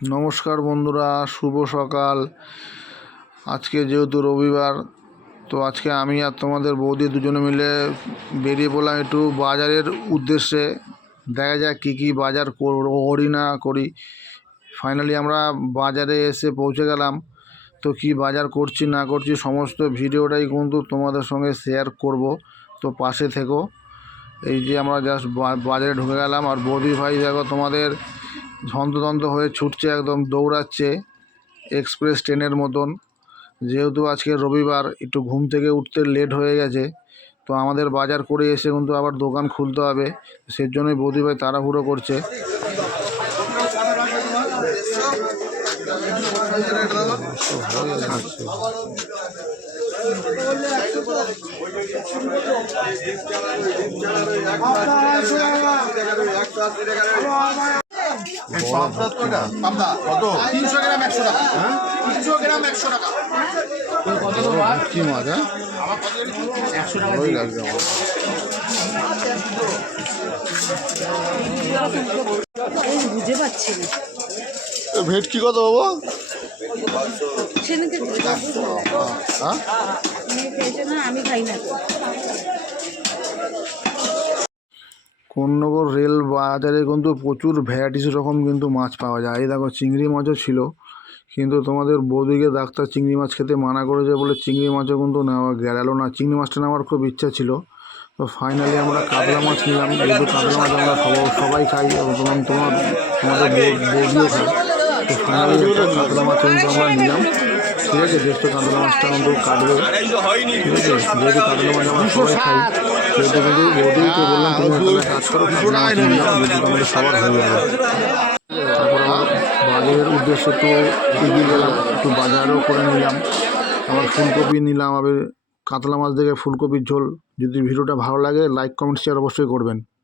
নমস্কার বন্ধুরা, শুভ সকাল। আজকে যেহেতু রবিবার, তো আজকে আমি আর তোমাদের বৌদি দুজনে মিলে বেরিয়ে পড়লাম একটু বাজারের উদ্দেশ্যে। দেখা যাক কী কী বাজার করি না করি। ফাইনালি আমরা বাজারে এসে পৌঁছে গেলাম। তো কী বাজার করছি না করছি সমস্ত ভিডিওটাই কিন্তু তোমাদের সঙ্গে শেয়ার করব, তো পাশে থেকো। এই যে আমরা জাস্ট বাজারে ঢুকে গেলাম, আর বৌদি ভাই দেখো তোমাদের হন্তদন্ত হয়ে ছুটছে, একদম দৌড়াচ্ছে এক্সপ্রেস ট্রেনের মতন। যেহেতু আজকে রবিবার, একটু ঘুম থেকে উঠতে লেট হয়ে গেছে, তো আমাদের বাজার করে এসে কিন্তু আবার দোকান খুলতে হবে, সেই জন্যই বৌদি ভাই তাড়াহুড়ো করছে। কি মাছ? ভালোই লাগছে আমার। বুঝে পাচ্ছি না ভেটকি কত বাবা? আমি খাই না। কোন্নগর রেল বাজারে কিন্তু প্রচুর ভ্যারাইটিস রকম কিন্তু মাছ পাওয়া যায়। এই দেখো চিংড়ি মাছও ছিল, কিন্তু তোমাদের বৌদিকে ডাক্তার চিংড়ি মাছ খেতে মানা করেছে বলে চিংড়ি মাছও কিন্তু নেওয়া গেল না। চিংড়ি মাছটা নেওয়ার খুব ইচ্ছা ছিল, তো ফাইনালি আমরা কাতলা মাছ নিলাম। যেহেতু কাতলা মাছ আমরা সবাই খাই এবং তোমাদের বৌদিও খাই, তো ফাইনালি কাতলা মাছ কিন্তু আমরা নিলাম। ঠিক আছে, যেহেতু কাতলা মাছটা কিন্তু কাটবে, ঠিক আছে, যেহেতু কাতলা মাছ আমরা সবাই খাই, সেহেতু কিন্তু বৌদিকে বললাম তুমি একটা কাজ করো, কাতলা মাছ নিয়ে যাও, যেহেতু আমাদের সবার হয়ে যাবে। তারপর আবার বাজারের উদ্দেশ্যে একটু এগিয়ে গেলাম, একটু বাজারও করে নিলাম। আবার ফুলকপি নিলাম, আবার কাতলা মাছ দেখে ফুলকপির ঝোল। যদি ভিডিওটা ভালো লাগে লাইক কমেন্ট শেয়ার অবশ্যই করবেন।